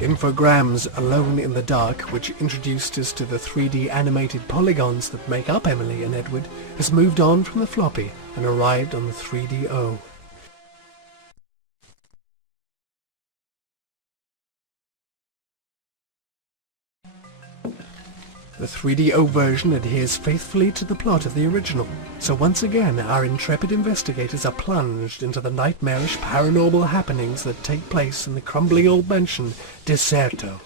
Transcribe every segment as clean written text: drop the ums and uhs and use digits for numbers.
Infogram's Alone in the Dark, which introduced us to the 3D animated polygons that make up Emily and Edward, has moved on from the floppy and arrived on the 3DO. The 3DO version adheres faithfully to the plot of the original, so once again our intrepid investigators are plunged into the nightmarish paranormal happenings that take place in the crumbling old mansion Deserto.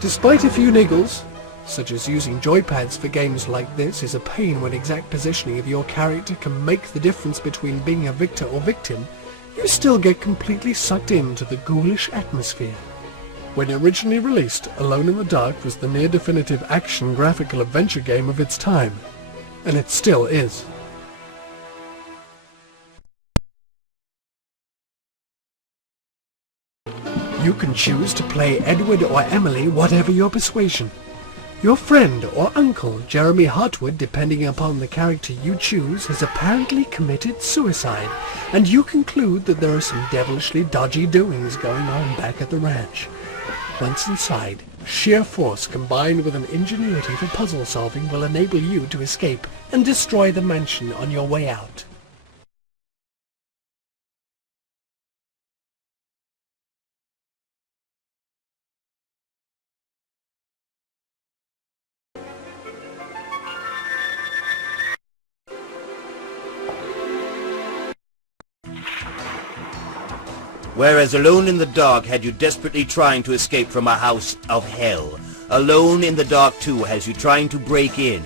Despite a few niggles, such as using joypads for games like this is a pain when exact positioning of your character can make the difference between being a victor or victim, you still get completely sucked into the ghoulish atmosphere. When originally released, Alone in the Dark was the near-definitive action graphical adventure game of its time, and it still is. You can choose to play Edward or Emily, whatever your persuasion. Your friend or uncle, Jeremy Hartwood, depending upon the character you choose, has apparently committed suicide, and you conclude that there are some devilishly dodgy doings going on back at the ranch. Once inside, sheer force combined with an ingenuity for puzzle solving will enable you to escape and destroy the mansion on your way out. Whereas Alone in the Dark had you desperately trying to escape from a house of hell, Alone in the Dark 2 has you trying to break in.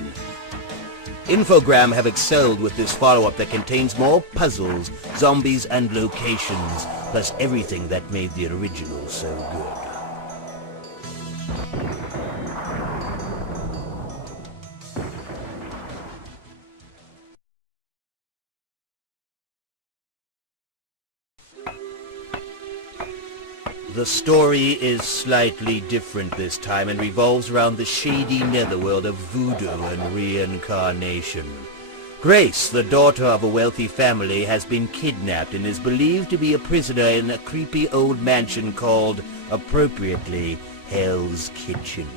Infogram have excelled with this follow-up that contains more puzzles, zombies, and locations, plus everything that made the original so good. The story is slightly different this time and revolves around the shady netherworld of voodoo and reincarnation. Grace, the daughter of a wealthy family, has been kidnapped and is believed to be a prisoner in a creepy old mansion called, appropriately, Hell's Kitchen.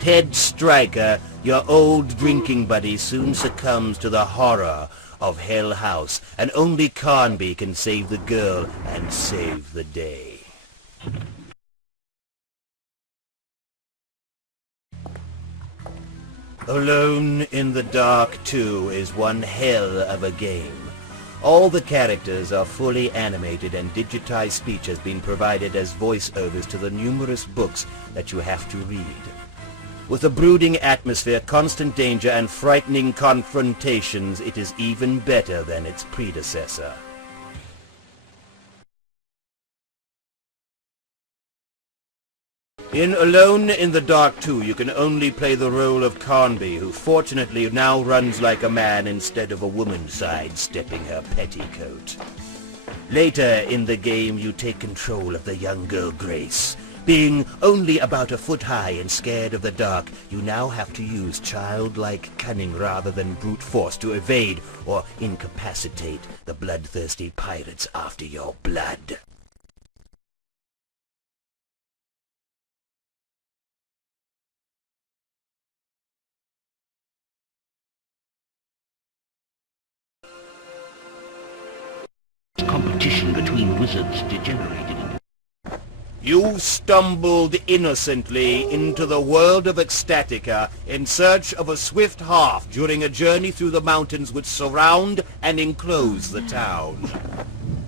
Ted Stryker, your old drinking buddy, soon succumbs to the horror of Hell House, and only Carnby can save the girl and save the day. Alone in the Dark 2 is one hell of a game. All the characters are fully animated and digitized speech has been provided as voiceovers to the numerous books that you have to read. With a brooding atmosphere, constant danger, and frightening confrontations, it is even better than its predecessor. In Alone in the Dark 2, you can only play the role of Carnby, who fortunately now runs like a man instead of a woman sidestepping her petticoat. Later in the game, you take control of the young girl Grace. Being only about a foot high and scared of the dark, you now have to use childlike cunning rather than brute force to evade or incapacitate the bloodthirsty pirates after your blood. Competition between wizards degenerated. You stumbled innocently into the world of Ecstatica in search of a swift half during a journey through the mountains which surround and enclose the town.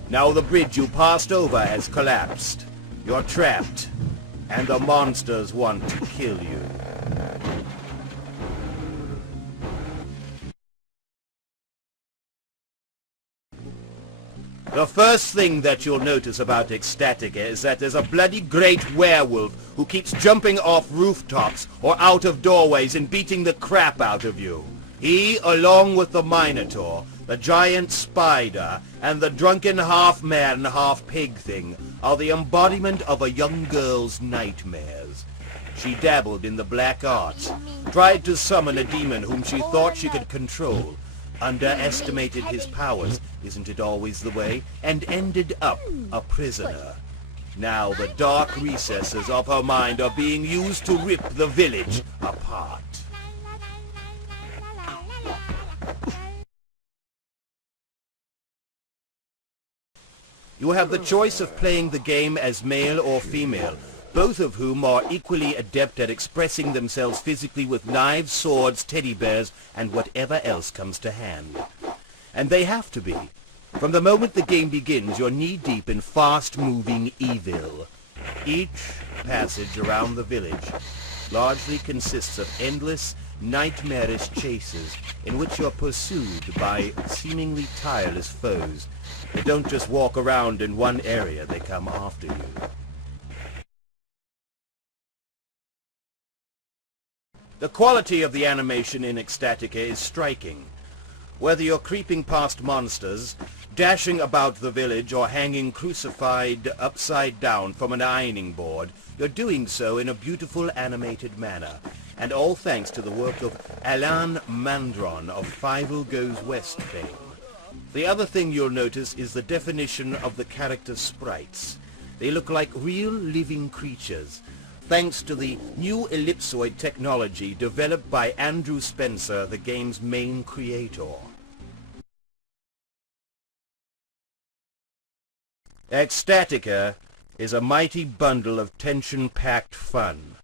Now the bridge you passed over has collapsed. You're trapped, and the monsters want to kill you. The first thing that you'll notice about Ecstatica is that there's a bloody great werewolf who keeps jumping off rooftops or out of doorways and beating the crap out of you. He, along with the Minotaur, the giant spider, and the drunken half-man, half-pig thing, are the embodiment of a young girl's nightmares. She dabbled in the black arts, tried to summon a demon whom she thought she could control, underestimated his powers, isn't it always the way, and ended up a prisoner. Now the dark recesses of her mind are being used to rip the village apart. You have the choice of playing the game as male or female, both of whom are equally adept at expressing themselves physically with knives, swords, teddy bears, and whatever else comes to hand. And they have to be. From the moment the game begins, you're knee-deep in fast-moving evil. Each passage around the village largely consists of endless, nightmarish chases in which you're pursued by seemingly tireless foes. They don't just walk around in one area, they come after you. The quality of the animation in Ecstatica is striking. Whether you're creeping past monsters, dashing about the village, or hanging crucified upside down from an ironing board, you're doing so in a beautiful animated manner, and all thanks to the work of Alain Mandron of Fievel Goes West fame. The other thing you'll notice is the definition of the character sprites. They look like real living creatures, thanks to the new ellipsoid technology developed by Andrew Spencer, the game's main creator. Ecstatica is a mighty bundle of tension-packed fun.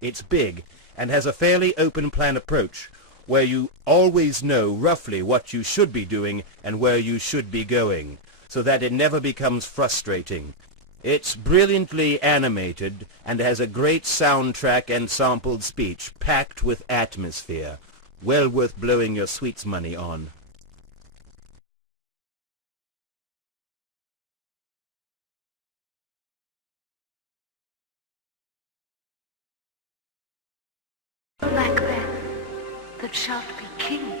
It's big and has a fairly open-plan approach, where you always know roughly what you should be doing and where you should be going, so that it never becomes frustrating. It's brilliantly animated and has a great soundtrack and sampled speech packed with atmosphere, well worth blowing your sweets money on. Like that shalt be king.